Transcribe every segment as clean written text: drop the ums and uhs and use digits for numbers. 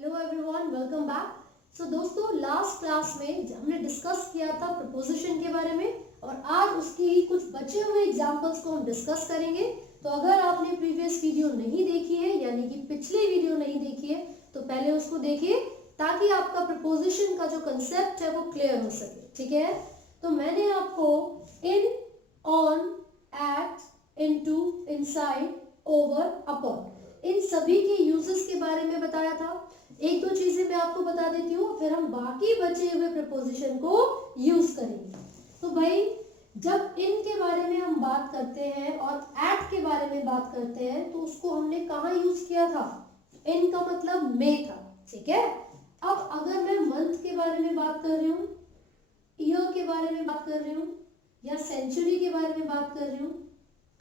Hello everyone, welcome back. So दोस्तों, last class में हमने डिस्कस किया था प्रपोजिशन के बारे में और आज उसकी कुछ बचे हुए एग्जांपल्स को हम डिस्कस करेंगे। तो अगर आपने प्रीवियस वीडियो नहीं देखी है, यानी कि पिछली वीडियो नहीं देखी है, तो पहले उसको देखिए ताकि आपका प्रपोजिशन का जो कंसेप्ट है वो क्लियर हो सके। ठीक है, तो मैंने आपको in, on, at, into, inside, over, upon इन सभी के यूजेस के बारे में बताया था। एक दो चीजें मैं आपको बता देती हूँ, फिर हम बाकी बचे हुए प्रपोजिशन को यूज करेंगे। तो भाई, जब इन के बारे में हम बात करते हैं और एट के बारे में बात करते हैं, तो उसको हमने कहाँ यूज किया था? इन का मतलब में था। ठीक है, अब अगर मैं मंथ के बारे में बात कर रही हूँ, ईयर के बारे में बात कर रही हूँ, या सेंचुरी के बारे में बात कर रही हूँ,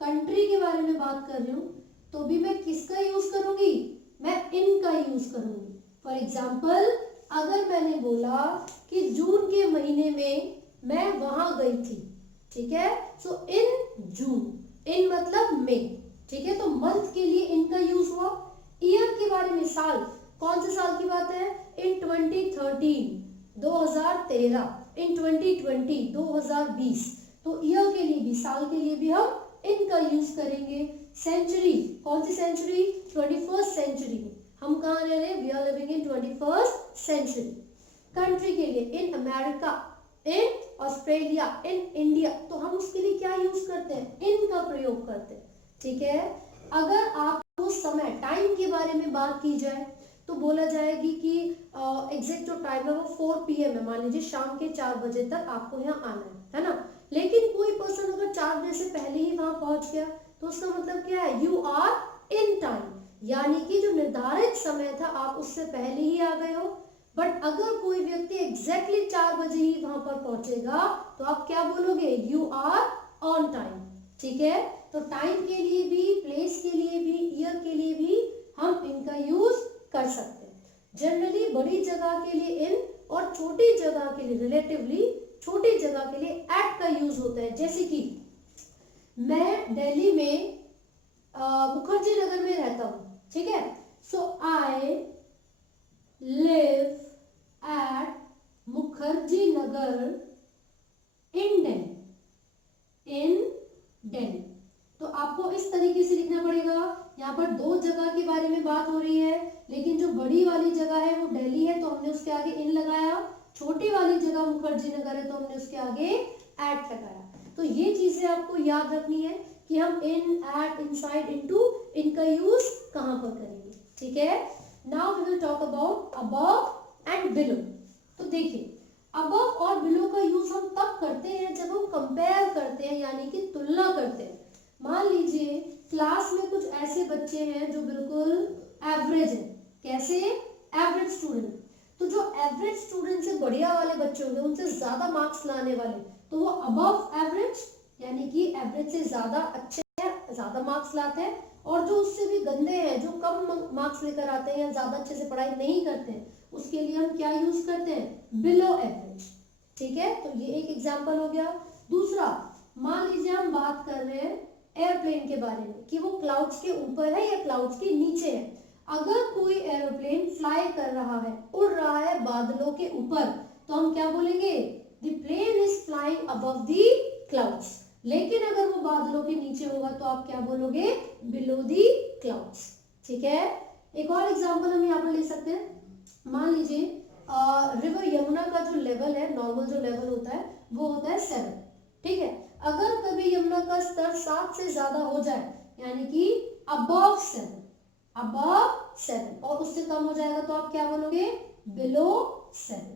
कंट्री के बारे में बात कर रही हूँ, तो भी मैं किसका यूज करूंगी? मैं इन का यूज करूंगी। फॉर एग्जाम्पल, अगर मैंने बोला कि जून के महीने में मैं वहां गई थी, ठीक है, सो इन जून, इन मतलब में। ठीक है, तो मंथ के लिए इन का यूज हुआ। ईयर के बारे में, साल, कौन से साल की बात है? इन 2013, 2013, इन 2020, 2020। तो ईयर के लिए भी, साल के लिए भी हम इन का यूज करेंगे। सेंचुरी, कौन सी सेंचुरी? 21st century. हम कहाँ रह रहे हैं? We are living in 21st century. Country के लिए in America, in Australia, in India, तो हम उसके लिए क्या यूज करते हैं? इन का प्रयोग करते हैं। ठीक है, अगर आपको समय, टाइम के बारे में बात की जाए तो बोला जाएगी कि एग्जैक्ट जो टाइम है वो 4 PM है। मान लीजिए शाम के 4 बजे तक आपको यहाँ आना है ना। लेकिन कोई पर्सन अगर 4 बजे से पहले ही वहां पहुंच गया, तो उसका मतलब क्या है? यू आर इन टाइम, यानी कि जो निर्धारित समय था आप उससे पहले ही आ गए हो। बट अगर कोई व्यक्ति एग्जैक्टली 4 बजे ही वहां पर पहुंचेगा, तो आप क्या बोलोगे? You are on time. ठीक है, तो टाइम के लिए भी, प्लेस के लिए भी, ईयर के लिए भी हम इनका यूज कर सकते हैं। जनरली बड़ी जगह के लिए इन और छोटी जगह के लिए, रिलेटिवली छोटी जगह के लिए एट का यूज होता है। जैसे कि मैं दिल्ली में मुखर्जी नगर में रहता हूं, ठीक है, सो I live at Mukherjee Nagar इन दिल्ली, इन दिल्ली। तो आपको इस तरीके से लिखना पड़ेगा। यहाँ पर दो जगह के बारे में बात हो रही है, लेकिन जो बड़ी वाली जगह है वो दिल्ली है, तो हमने उसके आगे इन लगाया। छोटी वाली जगह मुखर्जी नगर है, तो हमने उसके आगे एट लगाया। तो ये चीजें आपको याद रखनी है कि हम इन, एट, इनसाइड, इनटू, इनका यूज कहां पर करेंगे। ठीक है, now we will talk about above and below. तो देखिए, अबव और बिलो का यूज हम तब करते हैं जब हम कंपेयर करते हैं, यानी कि तुलना करते हैं। मान लीजिए क्लास में कुछ ऐसे बच्चे हैं जो बिल्कुल एवरेज है। कैसे? Average student. तो जो एवरेज स्टूडेंट से बढ़िया वाले बच्चे होंगे, उनसे ज्यादा मार्क्स लाने वाले, तो वो अबव एवरेज, यानी कि एवरेज से ज्यादा अच्छे हैं, ज्यादा मार्क्स लाते हैं। और जो उससे भी गंदे हैं, जो कम मार्क्स लेकर आते हैं या ज्यादा अच्छे से पढ़ाई नहीं करते हैं, उसके लिए हम क्या यूज करते हैं? Below average. ठीक है, तो ये एक एग्जांपल हो गया। दूसरा, मान लीजिए हम बात कर रहे हैं एयरप्लेन के बारे में कि वो क्लाउड्स के ऊपर है या क्लाउड्स के नीचे है। अगर कोई एरोप्लेन फ्लाई कर रहा है, उड़ रहा है बादलों के ऊपर, तो हम क्या बोलेंगे? The plane is flying above the clouds. लेकिन अगर वो बादलों के नीचे होगा तो आप क्या बोलोगे? Below the clouds. ठीक है, एक और एग्जांपल हम यहाँ पर ले सकते हैं। मान लीजिए रिवर यमुना का जो लेवल है, नॉर्मल जो लेवल होता है, वो होता है 7। ठीक है, अगर कभी यमुना का स्तर 7 से ज्यादा हो जाए, यानी कि अबव 7, अबव 7, और उससे कम हो जाएगा तो आप क्या बोलोगे? बिलो 7।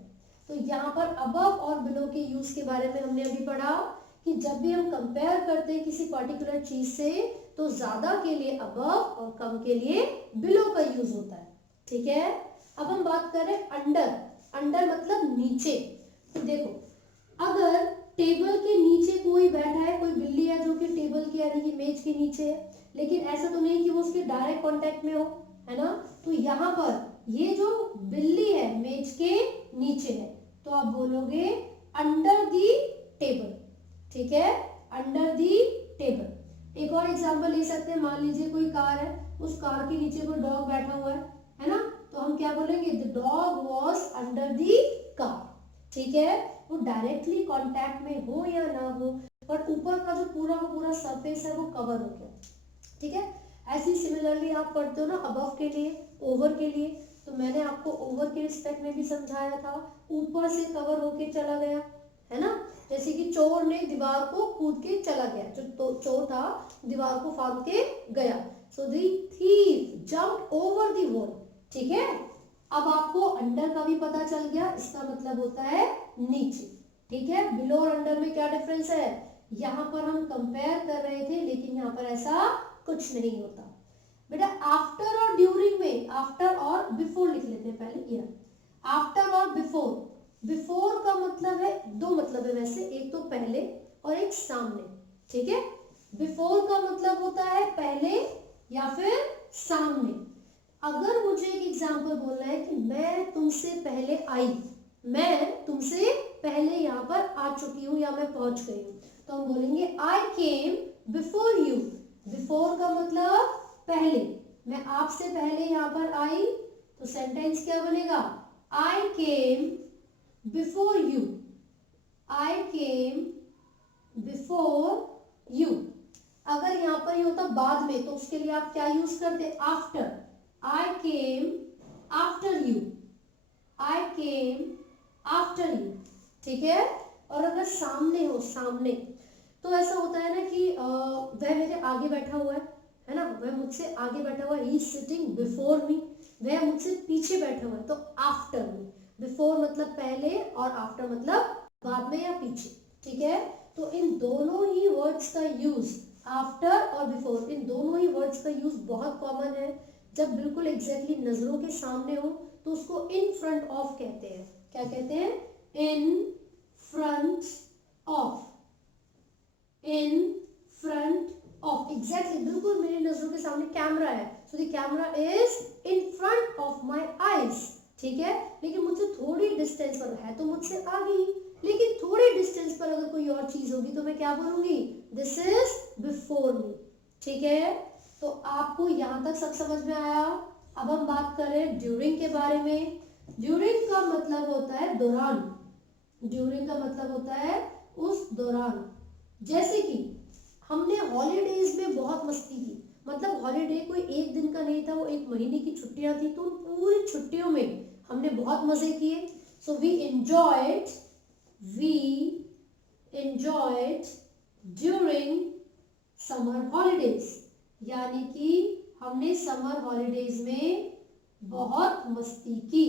तो यहाँ पर अबव और बिलो के यूज के बारे में हमने अभी पढ़ा कि जब भी हम कंपेयर करते हैं किसी पर्टिकुलर चीज से, तो ज्यादा के लिए अबव और कम के लिए बिलो का यूज होता है। ठीक है, अब हम बात करें अंडर। अंडर मतलब नीचे। तो देखो, अगर टेबल के नीचे कोई बैठा है, कोई बिल्ली है जो कि टेबल की, यानी कि मेज के नीचे है, लेकिन ऐसा तो नहीं कि वो उसके डायरेक्ट कांटेक्ट में हो, है ना। तो यहाँ पर ये जो बिल्ली है मेज के नीचे है, तो आप बोलोगे अंडर दी टेबल। ठीक है, अंडर दी टेबल। एक और एग्जांपल ले सकते हैं। मान लीजिए कोई कार है, उस कार के नीचे कोई डॉग बैठा हुआ है ना, तो हम क्या बोलेंगे, the dog was under the car. ठीक है, वो डायरेक्टली कांटेक्ट में हो या ना हो, पर ऊपर का जो पूरा का पूरा सरफेस है वो कवर हो गया। ठीक है, ऐसी सिमिलरली आप पढ़ते हो ना अबव के लिए, ओवर के लिए, तो मैंने आपको ओवर के रिस्पेक्ट में भी समझाया था, ऊपर से कवर होके चला गया, है ना। जैसे कि चोर ने दीवार को कूद के चला गया, जो तो चोर था दीवार को फांद के गया, so the thief jumped over the wall. ठीक है, अब आपको अंडर का भी पता चल गया, इसका मतलब होता है नीचे। ठीक है, बिलो और अंडर में क्या डिफरेंस है, यहाँ पर हम कंपेयर कर रहे थे, लेकिन यहाँ पर ऐसा कुछ नहीं होता। बेटा आफ्टर और ड्यूरिंग में आफ्टर और बिफोर लिख लेते हैं पहले। ये आफ्टर और बिफोर, बिफोर का मतलब है, दो मतलब है वैसे, एक तो पहले और एक सामने। ठीक है, बिफोर का मतलब होता है पहले या फिर सामने। अगर मुझे एक एग्जांपल बोलना है कि मैं तुमसे पहले आई, मैं तुमसे पहले यहाँ पर आ चुकी हूँ या मैं पहुंच गई हूँ, तो हम बोलेंगे आई केम बिफोर यू। बिफोर का मतलब पहले, मैं आपसे पहले यहाँ पर आई, तो सेंटेंस क्या बनेगा, I came before you, I came before you. अगर यहाँ पर ये होता बाद में, तो उसके लिए आप क्या यूज करते, after, I came after you, I came after you. ठीक है, और अगर सामने हो, सामने, तो ऐसा होता है ना कि वह मेरे आगे बैठा हुआ है ना, वह मुझसे आगे बैठा हुआ है, he is sitting before me, वह मुझसे पीछे बैठा हुआ है, तो आफ्टर मी। बिफोर मतलब पहले और आफ्टर मतलब बाद में या पीछे। ठीक है, तो इन दोनों ही वर्ड्स का यूज, आफ्टर और बिफोर, इन दोनों ही वर्ड्स का यूज बहुत कॉमन है। जब बिल्कुल एग्जैक्टली नजरों के सामने हो तो उसको इन फ्रंट ऑफ कहते हैं। क्या कहते हैं, in front of, in front of. Exactly बिल्कुल मेरी नजरों के सामने कैमरा है, so the camera is in front of my eyes. ठीक है, लेकिन मुझसे थोड़ी डिस्टेंस पर है, तो मुझसे आगे, लेकिन थोड़ी डिस्टेंस पर अगर कोई और चीज होगी तो मैं क्या बोलूंगी, दिस इज बिफोर मी। ठीक है, तो आपको यहां तक सब समझ में आया। अब हम बात करें ड्यूरिंग के बारे में। ड्यूरिंग का मतलब होता है दौरान, ड्यूरिंग का मतलब होता है उस दौरान। जैसे कि हमने हॉलीडेज में बहुत मस्ती की, मतलब हॉलीडे कोई एक दिन का नहीं था, वो एक महीने की छुट्टियां थी, तो पूरी छुट्टियों में हमने बहुत मजे किए। So we enjoyed during summer holidays, यानी कि हमने समर हॉलीडेज में बहुत मस्ती की।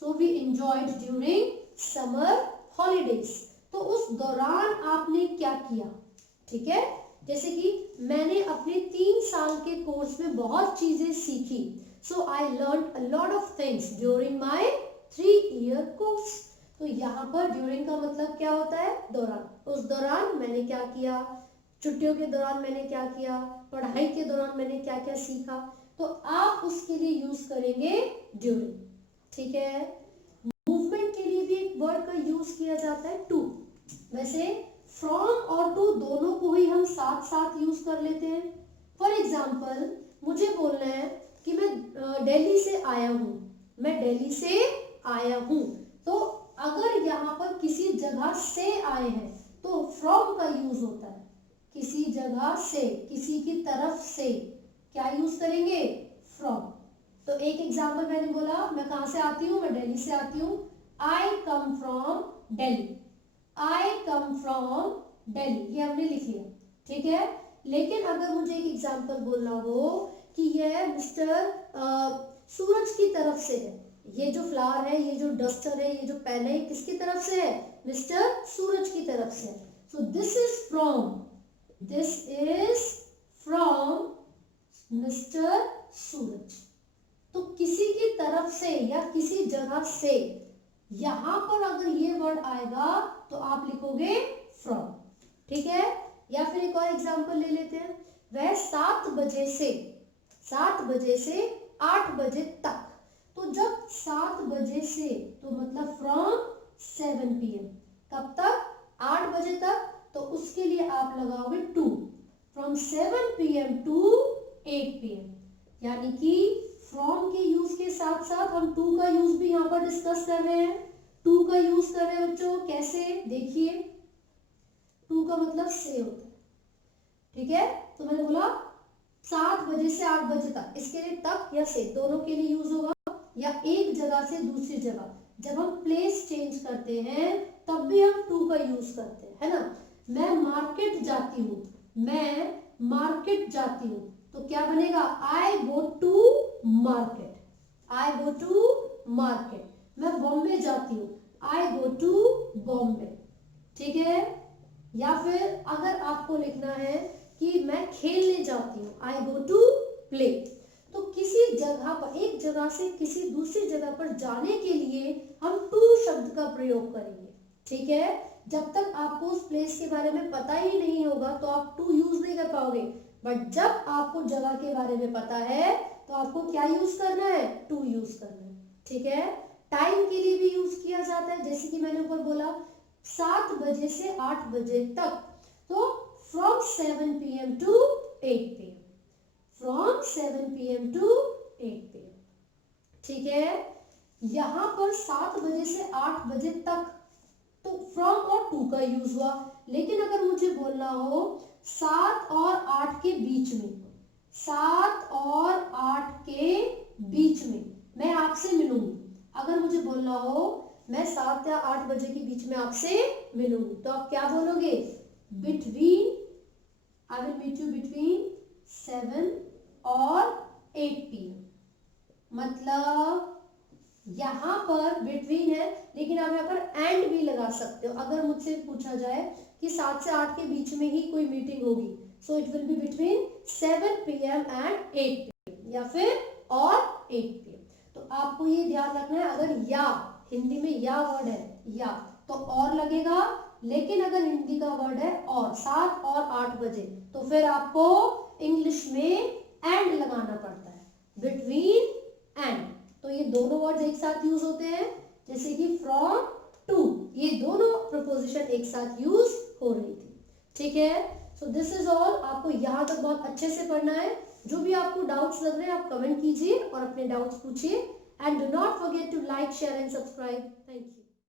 So we enjoyed during summer holidays. तो उस दौरान आपने क्या किया। ठीक है, जैसे कि मैंने अपने 3 साल के कोर्स में बहुत चीजें सीखी, so I learn a lot of things during my 3-year course. तो यहाँ पर ड्यूरिंग का मतलब क्या होता है, दौरान। उस दौरान मैंने क्या किया, छुट्टियों के दौरान मैंने क्या किया, पढ़ाई के दौरान मैंने क्या क्या सीखा, तो आप उसके लिए यूज करेंगे ड्यूरिंग। ठीक है, मूवमेंट के लिए भी एक वर्ड का यूज किया जाता है टू। वैसे फ्रॉम और टू दोनों को ही हम साथ साथ यूज कर लेते हैं। फॉर एग्जाम्पल मुझे बोलना है कि मैं दिल्ली से आया हूं, मैं दिल्ली से आया हूं, तो अगर यहाँ पर किसी जगह से आए हैं तो फ्रॉम का यूज होता है। किसी जगह से, किसी की तरफ से क्या यूज करेंगे, फ्रॉम। तो एक एग्जाम्पल मैंने बोला, मैं कहां से आती हूँ, मैं दिल्ली से आती हूँ, I come from Delhi, I come from Delhi, ये हमने लिख लिया। ठीक है, लेकिन अगर मुझे एक एग्जाम्पल बोलना हो कि यह मिस्टर सूरज की तरफ से है, ये जो फ्लावर है, ये जो डस्टर है, ये जो पेन है, किसकी तरफ से है, मिस्टर सूरज की तरफ से। So this is from mister Suraj. तो किसी की तरफ से या किसी जगह से, यहां पर अगर ये वर्ड आएगा तो आप लिखोगे फ्रॉम। ठीक है, या फिर एक और एग्जांपल ले लेते हैं, वह 7 बजे से 8 बजे तक। तो जब 7 बजे से तो मतलब फ्रॉम 7 PM, कब तक, 8 बजे तक, तो उसके लिए आप लगाओगे to, from 7 PM to 8 PM, यानी कि फ्रॉम के यूज के साथ साथ हम टू का यूज भी यहाँ पर डिस्कस कर रहे हैं। टू का यूज कर रहे हैं बच्चों, कैसे देखिए, टू का मतलब से होता है, ठीक है। तो मैंने बोला 7 बजे से 8 बजे तक, इसके लिए तक या से दोनों के लिए यूज होगा, या एक जगह से दूसरी जगह जब हम प्लेस चेंज करते हैं तब भी हम टू का यूज करते हैं, है ना। मैं मार्केट जाती हूँ, मैं मार्केट जाती हूँ, तो क्या बनेगा, I go to market, I go to market. मैं बॉम्बे जाती हूँ, आई गो टू बॉम्बे, ठीक है। या फिर अगर आपको लिखना है कि मैं खेलने जाती हूँ, आई गो टू प्ले, तो किसी जगह पर, एक जगह से किसी दूसरी जगह पर जाने के लिए हम टू शब्द का प्रयोग करेंगे, ठीक है। जब तक आपको उस प्लेस के बारे में पता ही नहीं होगा तो आप टू यूज नहीं कर पाओगे, बट जब आपको जगह के बारे में पता है तो आपको क्या यूज करना है, टू यूज करना है, ठीक है। टाइम के लिए भी यूज किया जाता है, जैसे कि मैंने ऊपर बोला 7 बजे से 8 बजे तक, तो from 7 PM to 8 PM, from 7 PM to 8 PM, ठीक है। यहां पर 7 बजे से 8 बजे तक, तो फ्रॉम और टू का यूज हुआ। लेकिन अगर मुझे बोलना हो 7 और 8 के बीच में, 7 और 8 के बीच में मैं आपसे मिलूंगी, अगर मुझे बोलना हो मैं 7 या 8 बजे के बीच में आपसे मिलूंगी, तो आप क्या बोलोगे, between, I will meet you between 7 और 8 PM। मतलब यहां पर बिटवीन है, लेकिन आप यहाँ पर एंड भी लगा सकते हो। अगर मुझसे पूछा जाए कि 7 से 8 के बीच में ही कोई मीटिंग होगी, so it will be between 7 PM and 8 PM, या फिर और 8 PM। तो आपको ये ध्यान रखना है, अगर या, हिंदी में या वर्ड है या, तो और लगेगा, लेकिन अगर हिंदी का वर्ड है और 7 और 8 बजे, तो फिर आपको इंग्लिश में एंड लगाना पड़ता है, बिटवीन एंड। तो ये दोनों वर्ड्स एक साथ यूज होते हैं, जैसे कि फ्रॉम टू, ये दोनों प्रपोजिशन एक साथ यूज हो रही थी, ठीक है। सो दिस इज ऑल, आपको यहाँ तक बहुत अच्छे से पढ़ना है। जो भी आपको डाउट्स लग रहे हैं आप कमेंट कीजिए और अपने डाउट्स पूछिए, and do not forget to like, share and subscribe. Thank you.